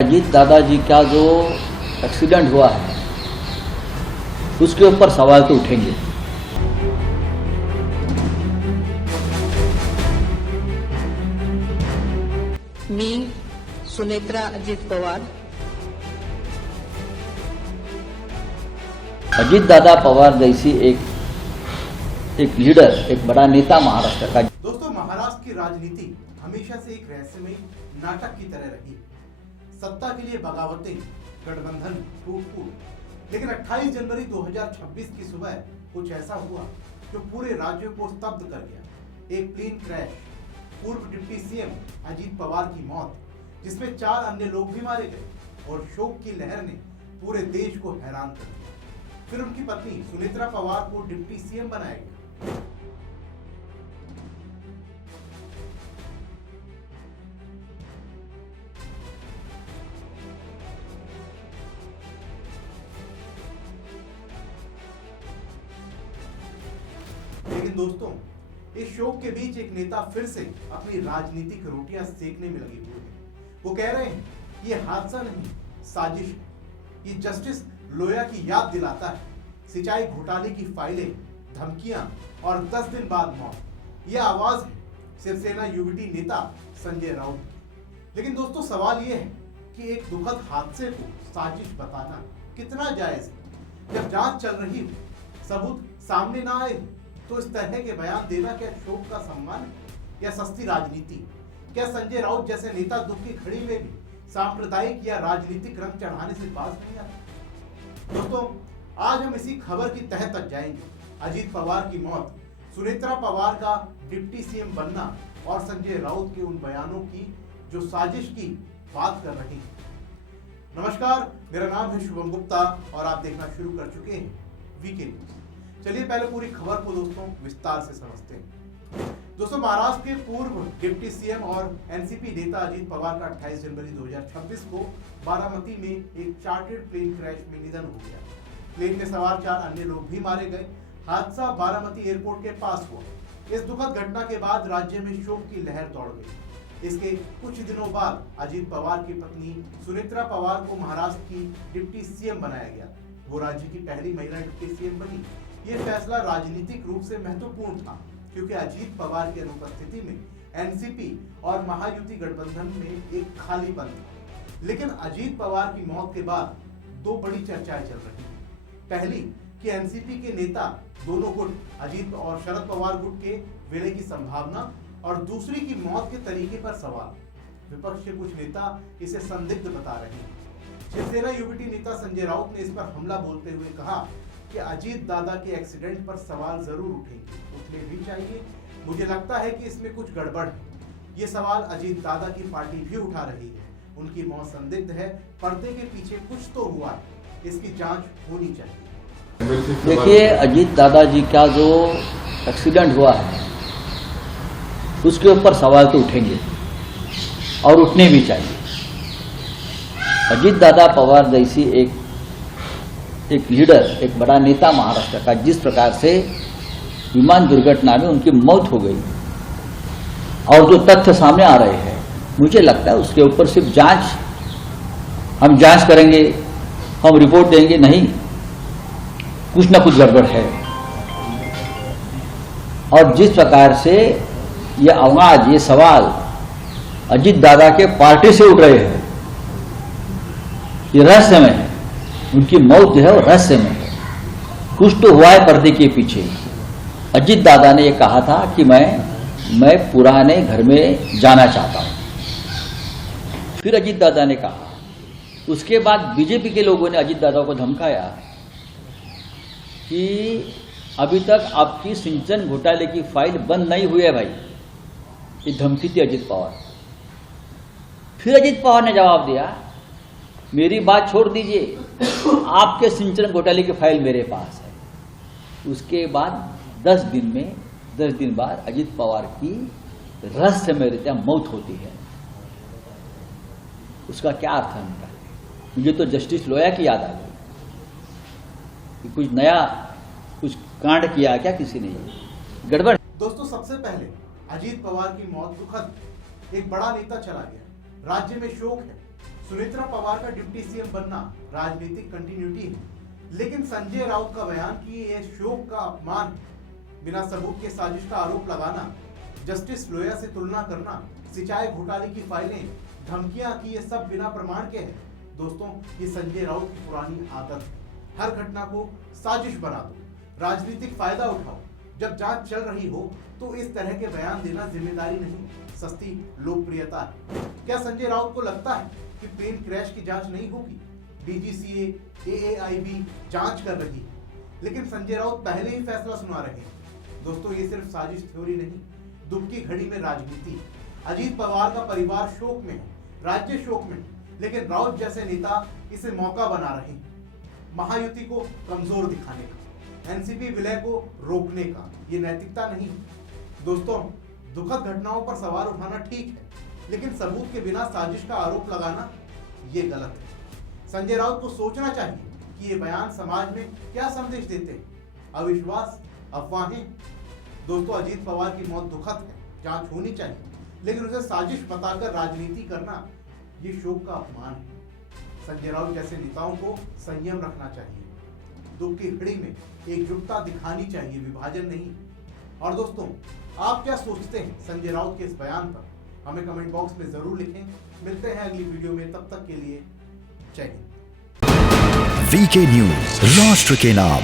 अजीत दादाजी का जो एक्सीडेंट हुआ है उसके ऊपर सवाल तो उठेंगे। मी सुनेत्रा अजित पवार। अजीत दादा पवार जैसी एक लीडर, एक बड़ा नेता महाराष्ट्र का। दोस्तों, महाराष्ट्र की राजनीति हमेशा से एक रहस्यमय नाटक की तरह रही। सत्ता के लिए बगावतें, गठबंधन, टूट-फूट। लेकिन 28 जनवरी 2026 की सुबह कुछ ऐसा हुआ जो पूरे राज्य को स्तब्ध कर गया। एक प्लेन क्रैश, पूर्व डिप्टी सीएम अजीत पवार की मौत, जिसमें 4 अन्य लोग भी मारे गए और शोक की लहर ने पूरे देश को हैरान कर दिया। फिर उनकी पत्नी सुनेत्रा पवार को डिप्टी सीएम बनाया गया। लेकिन दोस्तों, इस शोक के बीच एक नेता फिर से अपनी राजनीतिक रोटियां सेकने में लगे हुए हैं। वो कह रहे हैं ये हादसा नहीं, साजिश है। ये जस्टिस लोया की याद दिलाता है। सिंचाई घोटाले की फाइलें, धमकियां और 10 दिन बाद मौत। यह आवाज है शिवसेना यूबीटी नेता संजय राउत की। लेकिन दोस्तों, सवाल यह है कि एक दुखद हादसे को साजिश बताना कितना जायज है। जब जांच चल रही हो, सबूत सामने ना आए तो इस तरह के बयान देना क्या शोक का सम्मान है या सस्ती राजनीति? क्या संजय राउत जैसे नेता दुख की घड़ी में भी सांप्रदायिक या राजनीतिक रंग चढ़ाने से बाज नहीं आते? दोस्तों, आज हम इसी खबर की तह तक जाएंगे। अजीत पवार की मौत, सुनेत्रा पवार का डिप्टी सीएम बनना और संजय राउत के उन बयानों की जो साजिश की बात कर रहे हैं। नमस्कार, मेरा नाम है शुभम गुप्ता और आप देखना शुरू कर चुके हैं वीके न्यूज। चलिए पहले पूरी खबर को दोस्तों विस्तार से समझते हैं। दोस्तों, महाराष्ट्र के पूर्व डिप्टी सीएम और एनसीपी नेता अजीत पवार का 28 जनवरी 2026 को बारामती में एक चार्टर्ड प्लेन क्रैश में निधन हो गया। प्लेन में सवार 4 अन्य लोग भी मारे गए। हादसा बारामती एयरपोर्ट के पास हुआ। इस दुखद घटना के बाद राज्य में शोक की लहर दौड़ गई। इसके कुछ दिनों बाद अजीत पवार की पत्नी सुनेत्रा पवार को महाराष्ट्र की डिप्टी सीएम बनाया गया। वो राज्य की पहली महिला डिप्टी सीएम बनी। ये फैसला राजनीतिक रूप से महत्वपूर्ण था क्योंकि अजीत पवार की अनुपस्थिति में एनसीपी और महायुति गठबंधन में एक खालीपन था। लेकिन अजीत पवार की मौत के बाद 2 बड़ी चर्चाएं चल रही हैं। पहली कि एनसीपी के नेता दोनों गुट, अजीत और शरद पवार गुट के विलय की संभावना, और दूसरी की मौत के तरीके पर सवाल। विपक्ष के कुछ नेता इसे संदिग्ध बता रहे हैं। शिवसेना यूबीटी नेता संजय राउत ने इस पर हमला बोलते हुए कहा कि अजीत दादा के एक्सीडेंट पर सवाल जरूर उठेंगे, उठने भी चाहिए। मुझे लगता है कि इसमें कुछ गड़बड़ है। ये सवाल अजीत दादा की पार्टी भी उठा रही है। उनकी मौत संदिग्ध है, पर्दे के पीछे कुछ तो हुआ है, इसकी जांच होनी चाहिए। देखिए, अजीत दादाजी का जो एक्सीडेंट हुआ है उसके ऊपर सवाल तो उठेंगे और उठने भी चाहिए। अजीत दादा पवार जैसी एक लीडर, एक बड़ा नेता महाराष्ट्र का, जिस प्रकार से विमान दुर्घटना में उनकी मौत हो गई और जो तथ्य सामने आ रहे हैं, मुझे लगता है उसके ऊपर सिर्फ हम जांच करेंगे, हम रिपोर्ट देंगे, नहीं, कुछ ना कुछ गड़बड़ है। और जिस प्रकार से ये आवाज, ये सवाल अजीत दादा के पार्टी से उठ रहे हैं, ये रहस्यमय है। उनकी मौत जो है वो रहस्यमय है। कुछ तो हुआ है पर्दे के पीछे। अजीत दादा ने यह कहा था कि मैं पुराने घर में जाना चाहता हूं। फिर अजीत दादा ने कहा, उसके बाद बीजेपी के लोगों ने अजीत दादा को धमकाया कि अभी तक आपकी सिंचन घोटाले की फाइल बंद नहीं हुई है भाई। ये धमकी थी अजीत पवार। फिर अजीत पवार ने जवाब दिया, मेरी बात छोड़ दीजिए, आपके सिंचन घोटाले की फाइल मेरे पास है। उसके बाद 10 दिन बाद अजीत पवार की रहस्यमय रीत्या मौत होती है। उसका क्या अर्थ है उनका? मुझे तो जस्टिस लोया की याद आ गई कि कुछ नया, कुछ कांड किया क्या किसी ने, गड़बड़। दोस्तों, सबसे पहले अजीत पवार की मौत दुखद। एक बड़ा नेता चला गया, राज्य में शोक है। सुनेत्रा पवार का डिप्टी सीएम बनना राजनीतिक कंटिन्यूटी है, लेकिन संजय राउत का बयान कि यह शोक का अपमान है, बिना सबूत के साजिश का आरोप लगाना, जस्टिस लोया से तुलना करना, सिंचाई घोटाले की फाइलें, धमकियां कि ये सब बिना प्रमाण के है। दोस्तों, ये संजय राउत की पुरानी आदत है। हर घटना को साजिश बना दो, राजनीतिक फायदा उठाओ। जब जांच चल रही हो तो इस तरह के बयान देना जिम्मेदारी नहीं, सस्ती लोकप्रियता है। क्या संजय राउत को लगता है कि प्लेन क्रैश की जांच नहीं होगी? डीजीसीए, एएआईबी जांच कर रही है, लेकिन संजय राउत पहले ही फैसला सुना रहे हैं। दोस्तों, ये सिर्फ साजिश थ्योरी नहीं, दुख की घड़ी में राजनीति है। अजीत पवार का परिवार शोक में है, राज्य शोक में है, लेकिन राउत जैसे नेता इसे मौका बना रहे हैं महायुति को कमजोर दिखाने का, एनसीपी विलय को रोकने का। ये नैतिकता नहीं। दोस्तों, दुखद घटनाओं पर सवाल उठाना ठीक है, लेकिन सबूत के बिना साजिश का आरोप लगाना ये गलत है। संजय राउत को सोचना चाहिए कि ये बयान समाज में क्या संदेश देते हैं। अविश्वास, अफवाहें। दोस्तों, अजीत पवार की मौत दुखद है, जांच होनी चाहिए, लेकिन उसे साजिश बताकर राजनीति करना ये शोक का अपमान है। संजय राउत जैसे नेताओं को संयम रखना चाहिए, दुख की घड़ी में एकजुटता दिखानी चाहिए, विभाजन नहीं। और दोस्तों, आप क्या सोचते हैं संजय राउत के इस बयान पर? हमें कमेंट बॉक्स में जरूर लिखें। मिलते हैं अगली वीडियो में, तब तक के लिए जय हिंद। वीके न्यूज, राष्ट्र के नाम।